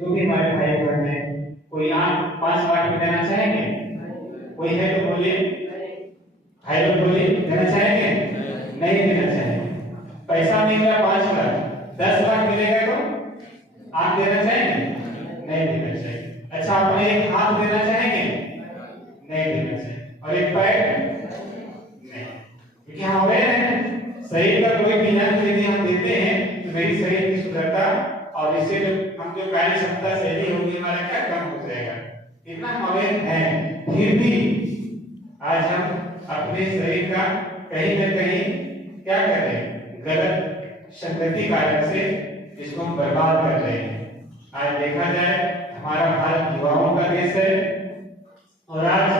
जो भी हमारे भाई बहन है, कोई 5 लाख में देना चाहेंगे? कोई है तो बोलिए। भाई लोग बोलिए, देना चाहेंगे? नहीं देना चाहेंगे। पैसा मिलेगा 5 लाख, 10 लाख मिलेगा तो आप देना चाहेंगे? नहीं देना चाहिए। अच्छा, आप एक हाथ देना चाहेंगे? नहीं देना चाहिए। और एक पैर? नहीं, क्योंकि हम अवेयर हैं शरीर का कोई भी अंग यदि हम देते हैं तो मेरी शरीर की सुंदरता और इससे जो कार्य क्षमता शैली होगी हमारा क्या कम हो जाएगा। इतना हम अवेयर हैं, फिर भी आज हम अपने शरीर का कहीं न कहीं क्या कर रहे हैं, गलत संगति कारण से इसको हम बर्बाद कर रहे हैं। आज देखा जाए हमारा भारत युवाओं का देश है और आज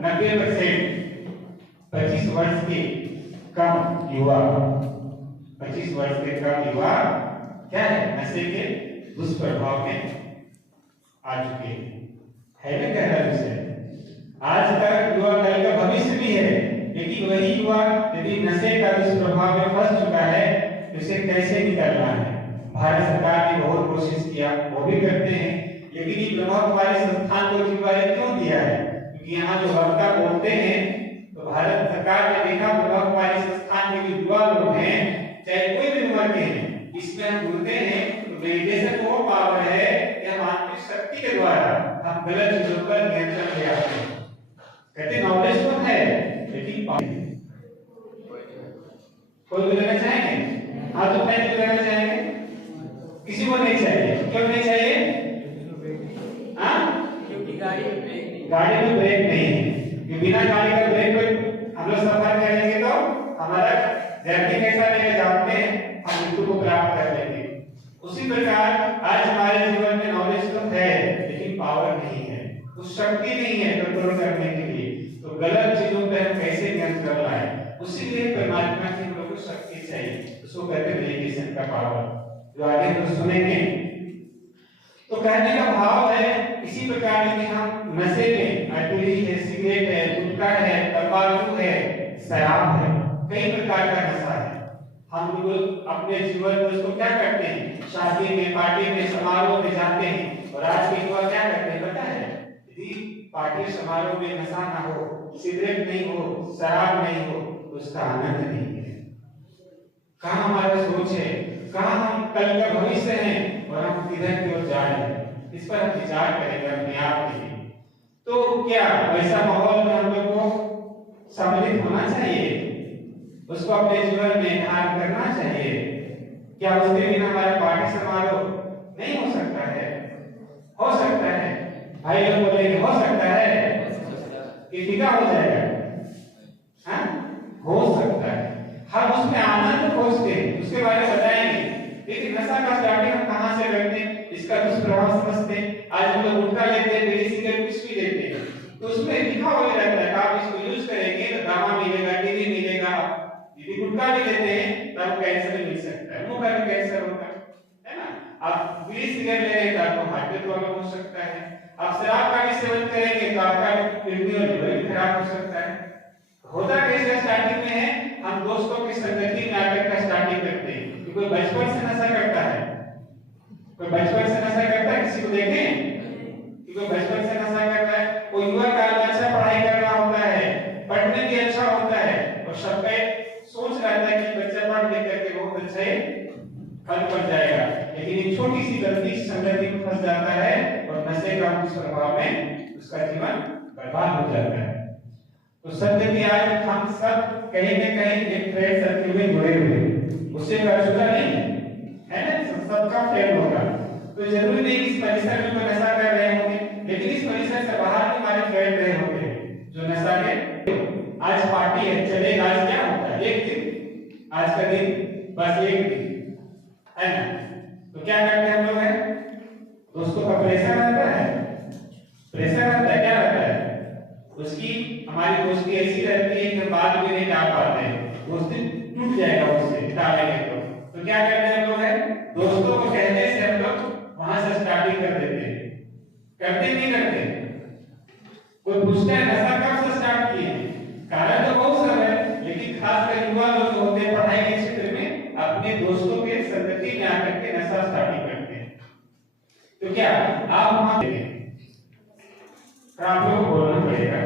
90% 25 वर्ष के कम युवा 25 वर्ष के कम युवा क्या है, नशे के दुष्प्रभाव में आ चुके हैं। है ना कहना विषय। आज का युवा कल का भविष्य भी है, लेकिन वही युवा यदि नशे का दुष्प्रभाव में फंस चुका है तो इसे कैसे निकलना है। भारत सरकार ने बहुत कोशिश किया, वो भी करते हैं, लेकिन ये ब्रह्मा कुमारी संस्थान को जिम्मेदारी क्यों दिया है? क्योंकि यहाँ जो वक्ता बोलते हैं तो भारत सरकार ने देखा ब्रह्मा कुमारी संस्थान के जो युवा लोग हैं, चाहे कोई भी उम्र के हैं, इसमें हम जुड़ते हैं तो मेडिटेशन वो पावर है कि हम आंतरिक शक्ति के द्वारा हम गलत चीजों पर नियंत्रण ले आते हैं। कहते नॉलेज तो है लेकिन कोई लेना चाहेंगे? हाँ तो मैं लेना चाहेंगे? किसी को नहीं चाहिए। क्यों नहीं चाहिए? हाँ, क्योंकि गाड़ी में ब्रेक नहीं है। कि बिना गाड़ी का ब्रेक कोई हम लोग सफर करेंगे तो हमारा जर्नी कैसा रहेगा जानते हैं, हम मृत्यु को प्राप्त कर लेंगे। उसी प्रकार आज हमारे जीवन में नॉलेज तो है लेकिन पावर नहीं है, उस शक्ति नहीं है कंट्रोल करने के लिए। तो गलत चीजों पर हम कैसे नियंत्रण लाएं, उसी लिए परमात्मा की हम लोग को शक्ति चाहिए, उसको कहते हैं मेडिटेशन का पावर, जो आगे हम सुनेंगे। तो कहने का भाव है इसी प्रकार कि हम नशे में अल्कोहल है, सिगरेट है, गुटखा है, तंबाकू है, शराब है, कई प्रकार का नशा है। हम लोग अपने जीवन में उसको क्या करते हैं, शादी में, पार्टी में, समारोह में जाते हैं। और आज के युवा क्या करते हैं पता है? यदि पार्टी समारोह में नशा ना हो, सिगरेट नहीं हो, शराब नहीं हो, उसका आनंद नहीं है। कहाँ हमारा सोच है, कहाँ हम कल का भविष्य है और हम किधर की ओर जा रहे हैं, इस पर हम विचार करेंगे अपने आप के लिए। तो क्या वैसा माहौल में हम लोग को सम्मिलित होना चाहिए, उसको अपने जीवन में ध्यान करना चाहिए? क्या उसके बिना हमारा पार्टी समारोह नहीं हो सकता है? हो सकता है। भाई लोग बोलेंगे हो सकता है कि फीका हो जाएगा? हाँ, हो सकता है। हम उसमें आनंद खोजते हैं, उसके बारे में बताएंगे। लेकिन नशा का स्टार्टिंग हम कहाँ से करते हैं, इसका दुष्प्रभाव समझते हैं। आज हम लोग गुटखा लेते हैं, बीड़ी सिगरेट कुछ भी लेते हैं, तो उसमें लिखा हुआ रहता है आप इसको यूज करेंगे तो दवा मिलेगा, टीवी मिलेगा। यदि गुटखा भी लेते हैं तब कैंसर मिल सकता है, मुंह का भी कैंसर होता है ना। आप बीड़ी सिगरेट ले रहे हैं तो आपको हार्ट में प्रॉब्लम हो सकता है। आप शराब का भी सेवन करेंगे तो आपका किडनी और लिवर भी खराब हो सकता है। होता कैसे स्टार्टिंग में है, हम दोस्तों की संगति में आकर का स्टार्टिंग करते हैं। कोई बचपन से नशा करता है, कोई बचपन से नशा करता है, किसी को देखें कि कोई बचपन से नशा करता है। कोई युवा काल में अच्छा पढ़ाई कर रहा होता है, पढ़ने भी अच्छा होता है और सब पे सोच रहता है कि बच्चा पढ़ लिख करके बहुत अच्छे फल पर जाएगा, लेकिन एक छोटी सी गलती संगति में फंस जाता है और नशे का दुष्प्रभाव में उसका जीवन बर्बाद हो जाता है। तो संगति आज हम सब कहीं न कहीं एक फ्रेंड सर्कल में जुड़े हुए, उससे अछूता नहीं है ना, सबका फ्रेंड होगा। तो जरूरी नहीं इस परिसर में कोई नशा कर रहे होंगे, लेकिन इस परिसर से बाहर भी हमारे फ्रेंड रहे होंगे जो नशा के। आज पार्टी है, चलेगा, आज क्या होता है, एक दिन, आज का दिन बस एक दिन है ना। तो क्या करते हैं हम लोग, है दोस्तों का प्रेशर रहता है, प्रेशर रहता है, क्या रहता है उसकी, हमारी दोस्ती ऐसी रहती है कि हम बात भी नहीं डाल पाते हैं, दोस्ती टूट जाएगा उससे डालेंगे तो क्या करते हैं हम लोग, है दोस्तों को कहने से हम लोग वहां से स्टार्टिंग कर देते हैं। करते नहीं करते? कोई पूछता है नशा कब से स्टार्ट किए? कारण तो बहुत सब है, लेकिन खासकर युवा लोग जो होते हैं पढ़ाई के क्षेत्र में अपने दोस्तों के संगति में आकर के नशा स्टार्टिंग करते हैं। तो क्या आप वहां आप लोग बोलना पड़ेगा।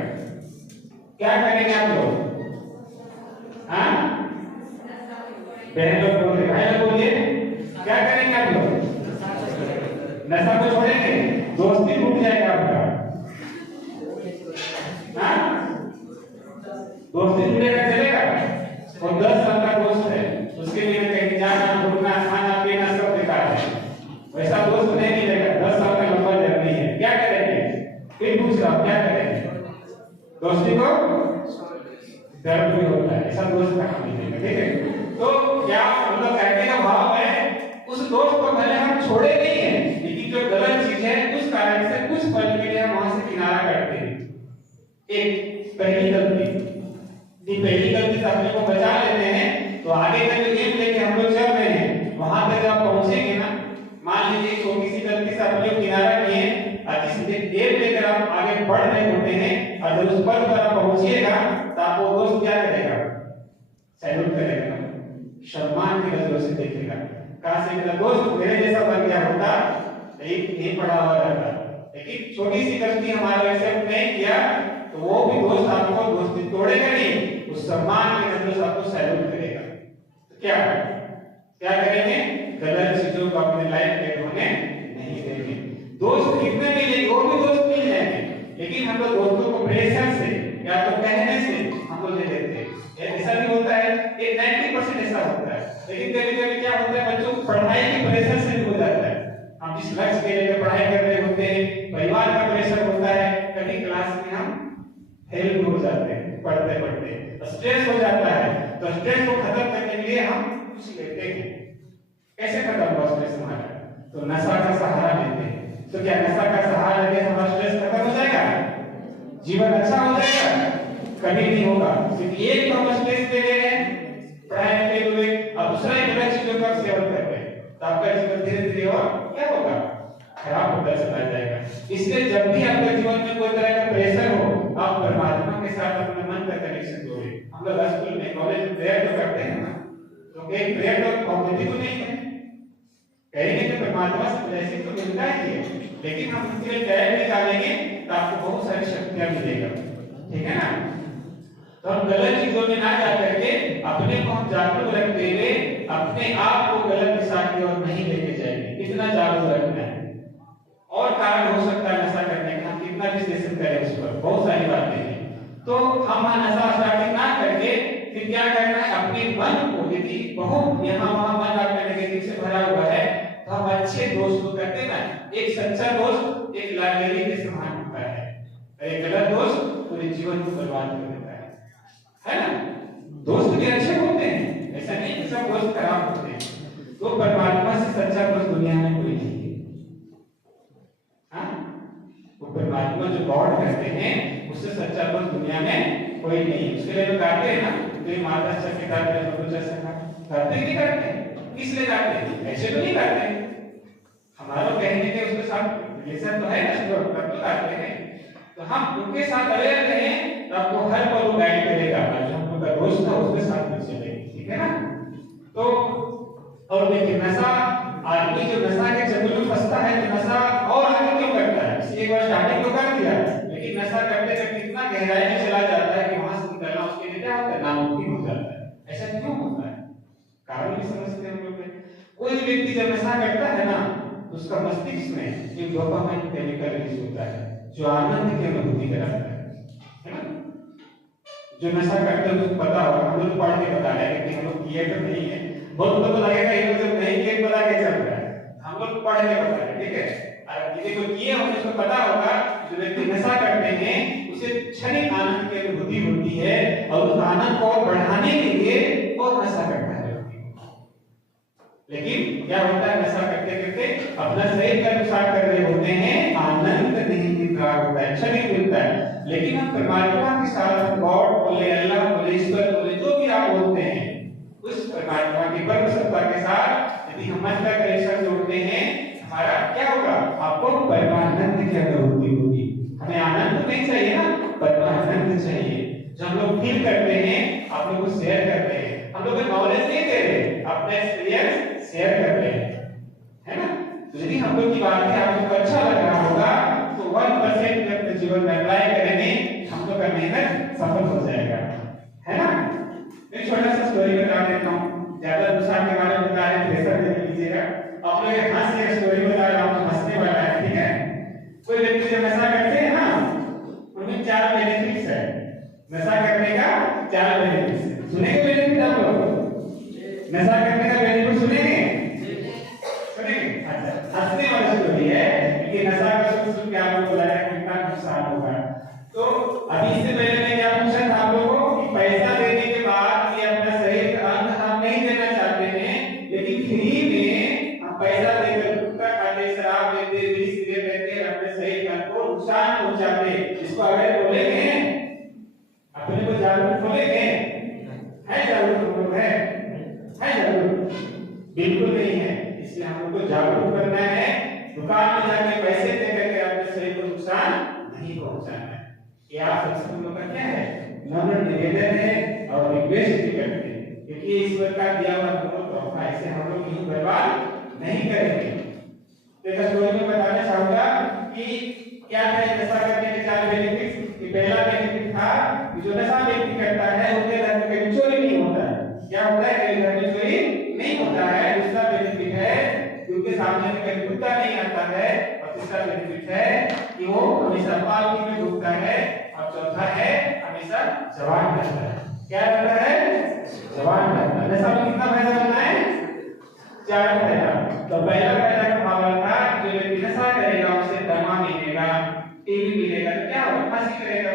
क्या करेंगे आप लोग? हाँ, बहन लोग बोल रहे, भाई लोग बोलिए, क्या करेंगे आप लोग? नशा को छोड़ेंगे, दोस्ती टूट जाएगा आपका। हाँ, दोस्ती टूटेगा चलेगा? और 10 साल का दोस्त है, उसके लिए कहीं जाना, घूमना, खाना पीना सब बेकार है, वैसा दोस्त नहीं मिलेगा। 10 साल का लंबा जर्नी है, क्या करेंगे? फिर पूछ रहा हूं, क्या करेंगे? दोस्ती को दर्द भी होता है, ऐसा दोस्त कहाँ मिलेगा? ठीक है, तो क्या मतलब कहने का भाव है, उस दोस्त को भले हम छोड़े नहीं है, लेकिन जो गलत चीज है उस कारण से कुछ पल के लिए हम वहां से किनारा करते हैं। एक पहली गलती, पहली गलती से अपने को बचा लेते हैं, तो आगे का जो गेम लेके हम लोग चल रहे हैं वहां तक जब पहुंचेंगे ना, मान लीजिए छोटी सी गलती से अपने को किनारा किए, जिससे गेम लेकर आप आगे बढ़ रहे होते हैं, और जब उस पद पर आप पहुंचिएगा तो आपको दोस्त क्या करेगा? सैल्यूट करेगा, सम्मान की नजरों से देखेगा। काश मेरा दोस्त मेरे जैसा बन गया होता, नहीं पड़ा हुआ रहता। लेकिन छोटी सी गलती हमारा एक्सेप्ट नहीं किया, तो वो भी दोस्त आपको दोस्ती तोड़ेगा नहीं, उस सम्मान की नजरों से आपको सैल्यूट करेगा। तो क्या क्या करेंगे? गलत चीजों को अपने लाइफ में होने नहीं देंगे। दोस्त कितने मिलेंगे? वो भी दोस्त मिल जाएंगे, लेकिन हम लोग दोस्तों को प्रेशर से या तो कहने से हम लोग ले लेते हैं। ऐसा भी होता है, एक 90% ऐसा होता है। लेकिन कभी-कभी क्या होता है, बच्चों को पढ़ाई के प्रेशर से भी हो जाता है। हम जिस लक्ष्य के लिए पढ़ाई कर रहे होते हैं, परिवार का प्रेशर होता है, कभी क्लास में हम फेल भी हो जाते हैं पढ़ते पढ़ते, स्ट्रेस हो जाता है। तो स्ट्रेस को खत्म करने के लिए हम कुछ लेते हैं। कैसे खत्म होगा स्ट्रेस हमारा? तो नशा का सहारा लेते हैं। तो क्या नशा का सहारा लेके हमारा स्ट्रेस खत्म हो जाएगा? जीवन अच्छा हो जाएगा? कभी नहीं होगा। सिर्फ एक तो हम स्ट्रेस दे रहे हैं, पढ़ाई में फेल हुए, और दूसरा एक गलत चीजों का सेवन कर रहे हैं, तो आपका जीवन धीरे धीरे और क्या होगा? खराब होता चला जाएगा। इसलिए जब भी आपके जीवन में कोई तरह का प्रेशर हो, आप परमात्मा के साथ अपने मन का कनेक्शन जोड़े। हम लोग स्कूल में, कॉलेज में प्रेयर तो करते हैं ना, तो एक प्रेयर तो कॉम्पिटिटिव नहीं है, कहेंगे तो परमात्मा से ब्लेसिंग तो मिलता ही है, लेकिन हम उसके लिए टाइम निकालेंगे तो आपको बहुत सारी शक्तियां मिलेगा। ठीक है ना? तो हम गलत चीजों में ना जा करके अपने को हम जागरूक रखते हुए अपने आप को गलत दिशा की ओर नहीं लेके जाएंगे। इतना जागरूक रखना है। और कारण हो सकता है नशा करने का, हम कितना विश्लेषण करें उस पर, बहुत सारी बातें हैं। तो हम नशा स्टार्टिंग ना करके फिर क्या करना है, अपने मन को, यदि बहुत यहाँ वहां मन आपका नेगेटिव से भरा हुआ है, तो हम अच्छे दोस्त को करते ना, एक सच्चा दोस्त एक लाइब्रेरी के समान होता है, और एक गलत दोस्त पूरे जीवन को बर्बाद कर देता है ना? दोस्त भी अच्छे होते हैं, ऐसा नहीं कि सब दोस्त खराब होते हैं। तो परमात्मा से सच्चा दोस्त दुनिया में कोई नहीं है। हाँ, वो परमात्मा जो गॉड कहते हैं, उससे सच्चा दोस्त दुनिया में कोई नहीं है। उसके लिए लोग कहते हैं ना, तो माता से पिता का जो जैसा करते नहीं करते, किस लिए करते हैं? ऐसे तो नहीं करते। हमारा कहने के उसके साथ रिलेशन तो है ना, तब तो करते हैं। तो हम उनके साथ अवेयर रहें, तो आपको हर पल वो गाइड करेगा, जो हमका दोस्त था उसके साथ में चलेंगे। ठीक है ना? तो और देखिए, नशा, आदमी जो नशा के चंगुल में फंसता है, तो नशा और आगे क्यों करता है? एक बार स्टार्टिंग तो कर दिया, लेकिन नशा करते करते इतना गहराई में चला जाता है कि वहां से निकलना उसके लिए क्या होता है? नामुमकिन हो जाता है। ऐसा क्यों होता है? कारण भी समझते हैं हम लोग। कोई व्यक्ति जब नशा करता है ना, तो उसका मस्तिष्क में एक डोपामाइन केमिकल रिलीज होता है, जो आनंद की अनुभूति कराता है ना? जो नशा करते हैं उसको पता होगा, हम लोग पढ़ के बता रहे हैं कि हम लोग किए तो नहीं है, बहुत लोगों को लगेगा ये लोग जब नहीं किए बता के चल रहा है, हम लोग पढ़ के बता रहे हैं। ठीक है? यदि कोई किए होंगे उसको पता होगा, जो व्यक्ति नशा करते हैं उसे क्षणिक आनंद की अनुभूति होती है, और उस आनंद को बढ़ाने के लिए और नशा करता है। लेकिन क्या होता है, नशा करते करते अपना शरीर का नुकसान कर रहे होते हैं, आनंद नहीं मिल रहा होता है, क्षणिक मिलता है। लेकिन हम परमात्मा के साथ, गॉड बोले, अल्लाह बोले, ईश्वर बोले, जो भी आप बोलते हैं, उस परमात्मा की परम सत्ता के साथ यदि हम मन का कनेक्शन जोड़ते हैं, हमारा क्या होगा? आपको परमानंद की अनुभूति होगी। हमें आनंद नहीं चाहिए ना, परमानंद चाहिए। जो हम लोग फील करते हैं, आप लोगों को शेयर करते हैं। हम लोग को नॉलेज नहीं दे रहे, अपने एक्सपीरियंस शेयर कर रहे हैं, है ना? तो यदि हम शब्दों की बात है, आपको अच्छा लग रहा होगा तो 1% अपने जीवन में अप्लाई करेंगे, हम लोग का मेहनत सफल हो जाएगा, है ना। मैं छोटा सा स्टोरी बता देता हूँ, ज्यादा नुकसान के बारे में बता रहे हैं, प्रेशर नहीं लीजिएगा। आप लोग हंस के स्टोरी बता रहा हूँ, हंसने वाला है, ठीक है। कोई व्यक्ति जब नशा करते हैं ना, उनमें 4 बेनिफिट्स है। नशा करने का 4 बेनिफिट्स है। सुनेंगे बेनिफिट आप लोग? नशा करने का बेनिफिट सुनेंगे? सुनेंगे? अच्छा, हंसने वाला स्टोरी है कि नशा का सुन के आप लोगों को लगा कितना नुकसान होगा। तो अभी इससे पहले मैं क्या पूछा था आप लोगों को कि पैसा देने के बाद ये अपना शरीर का अंग हम नहीं देना चाहते हैं, लेकिन फ्री में हम पैसा देकर गुटखा खाते, शराब लेते, बीड़ी सिगरेट लेते, अपने शरीर का को नुकसान पहुंचाते। इसको अगर बोलेंगे अपने को जागरूक बोलेंगे, है जागरूक लोग है जागरूक? बिल्कुल नहीं है। इसलिए हम लोग को जागरूक करना है, दुकान में जाके पैसे दे करके अपने शरीर को नुकसान नहीं पहुंचाना है। ये आप सबसे हम लोग का क्या है, नम्र निवेदन है और रिक्वेस्ट भी करते हैं, क्योंकि ईश्वर का दिया हुआ दोनों तोहफा, इसे हम लोग यूं बर्बाद नहीं करेंगे। तो इस स्टोरी में बताना चाहूंगा कि क्या है नशा करने के 4 बेनिफिट्स। पहला बेनिफिट था कि जो नशा व्यक्ति करता है उसके घर में कभी चोरी नहीं होता है। क्या होता है? कभी घर में चोरी नहीं होता है। दूसरा बेनिफिट है कि उनके सामने में कभी कुत्ता नहीं आता है। और तीसरा बेनिफिट है कि वो हमेशा पालकी में घूमता है। और चौथा है हमेशा जवान रहता है। क्या रहता है? जवान रहता है। नशा में कितना फायदा होता है? 4 फायदा। तो पहला फायदा का मामला था जो व्यक्ति नशा करेगा उसे दमा मिलेगा, टीवी मिलेगा, तो क्या होगा? फांसी करेगा।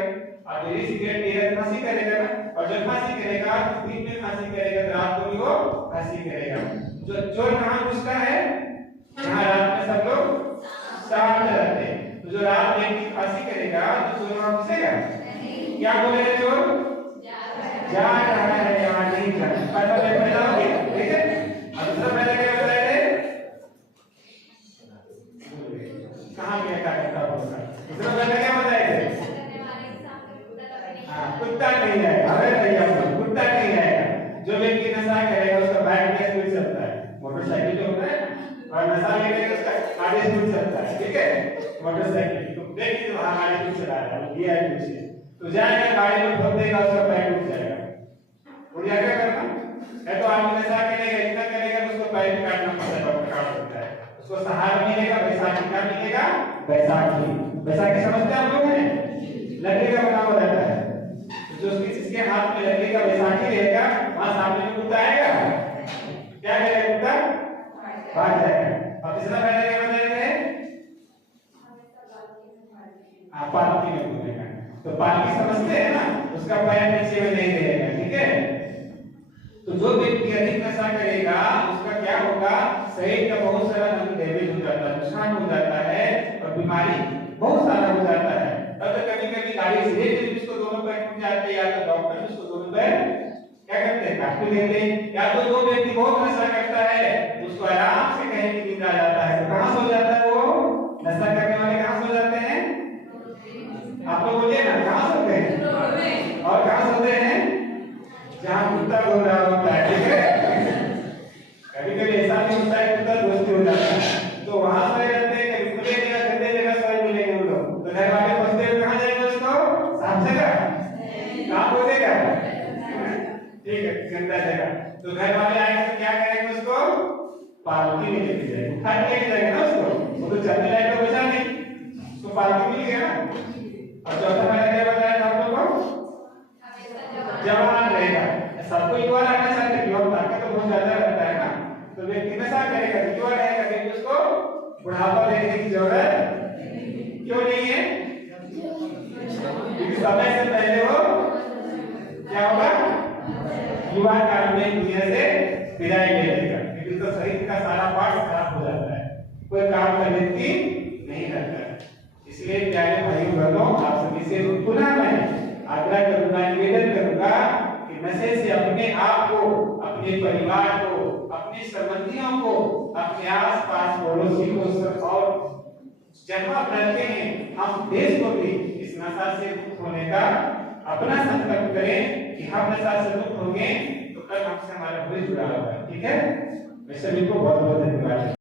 और बीड़ी सिगरेट पीकर फांसी करेगा ना, और जब फांसी करेगा तो दिन में फांसी करेगा, तो रात को भी वो फांसी करेगा। जो चोर कहाँ घुसता है? जहाँ रात में सब लोग साथ रहते हैं। तो जो रात में फांसी करेगा तो चोर वहाँ घुसेगा? क्या बोलेगा चोर? जा रहा है यहाँ नहीं जा। पहला फायदा हो गया, ठीक है। और दूसरा फायदा क्या बताया थे? कहाँ गया का होगा? दूसरा फायदा क्या बताया थे? कुत्ता नहीं आएगा। अरे भैया कुत्ता नहीं आएगा। जो व्यक्ति नशा करेगा उसका बाइक में स्पीड चलता है, मोटरसाइकिल जो होता है, और नशा लेने उसका गाड़ी स्पीड चलता है, ठीक है। मोटरसाइकिल तो देखिए तो गाड़ी स्पीड चला रहा है, ये है पीछे, तो जाएगा गाड़ी में ठोक देगा, उसका पैर टूट जाएगा। और क्या करना है? तो आदमी नशा करेगा, इतना करेगा तो उसको पैर काटना पड़ता है, डॉक्टर काट सकता है। उसको सहारा मिलेगा, बैसाखी का मिलेगा, बैसाखी। बैसाखी समझते हैं आप लोग? लकड़ी का बना हुआ रहता है, जो जिसके हाथ में लकड़ी का बैसाखी रहेगा वहां सामने में कुत्ता आएगा, क्या करेगा? कुत्ता भाग जाएगा। और तीसरा फायदा क्या बताया है? पालकी में घूमेगा। तो पालकी समझते हैं ना, उसका पैर नीचे में नहीं रहेगा, ठीक है। तो जो व्यक्ति अधिक नशा करेगा उसका क्या होगा? शरीर का बहुत सारा अंग डैमेज हो जाता है, नुकसान हो जाता है, और बीमारी बहुत सारा हो जाता है। तब तो कभी-कभी गाड़ी से लेके उसको दोनों पैर टूट जाते हैं, या तो डॉक्टर उसको दोनों पैर क्या करते हैं? काट देते हैं। या तो जो व्यक्ति बहुत नशा करता है उसको आराम से कहीं भी नींद आ जाता है। तो कहाँ सो जाता है वो? नशा करने वाले कहाँ सो जाते हैं? आप लोग बोलिए ना, कहाँ सोते हैं? और कहाँ सोते हैं? जहाँ कुत्ता घूम रहा होता है, ठीक है। कभी-कभी ऐसा भी होता है कुत्ता दोस्ती हो जाता है, तो वहां सोए रहते हैं। कभी खुले जगह गंदे जगह सोए मिलेंगे वो लोग, तो घर वाले पूछते हैं कहाँ जाएगा उसको? साफ जगह कहाँ बोलेगा? ठीक है, गंदा जगह। तो घर वाले आएंगे तो क्या करेंगे? उसको पालकी में लेके जाएंगे, उठा के लेके जाएंगे ना उसको। वो तो चलने लायक तो बचा नहीं, उसको पालकी मिल गया ना। और चौथा फायदा क्या बताया था आप लोगों को? जवान रहेगा। सबको युवा रहना चाहते हैं, युवा ताकत तो बहुत ज्यादा रहता है ना, तो व्यक्ति नशा करेगा तो युवा रहेगा, लेकिन उसको बुढ़ापा लेने की जरूरत क्यों नहीं है? क्योंकि समय से पहले वो क्या होगा? युवा काल में दुनिया से विदाई ले लेगा, क्योंकि उसका शरीर का सारा पार्ट खराब हो जाता है, कोई काम का व्यक्ति नहीं रहता है। इसलिए प्यारे भाइयों बहनों, आप सभी से पुनः मैं आग्रह करूंगा, निवेदन करूंगा कि नशे से अपने आप को, अपने परिवार को, अपने संबंधियों को, अपने आस-पास पड़ोसी को और जहाँ रहते हैं हम देश को भी इस नशा से मुक्त होने का अपना संकल्प करें कि हम नशा से मुक्त होंगे तो कल हमसे हमारा भविष्य जुड़ा हुआ है, ठीक है। मैं सभी को बहुत बहुत धन्यवाद।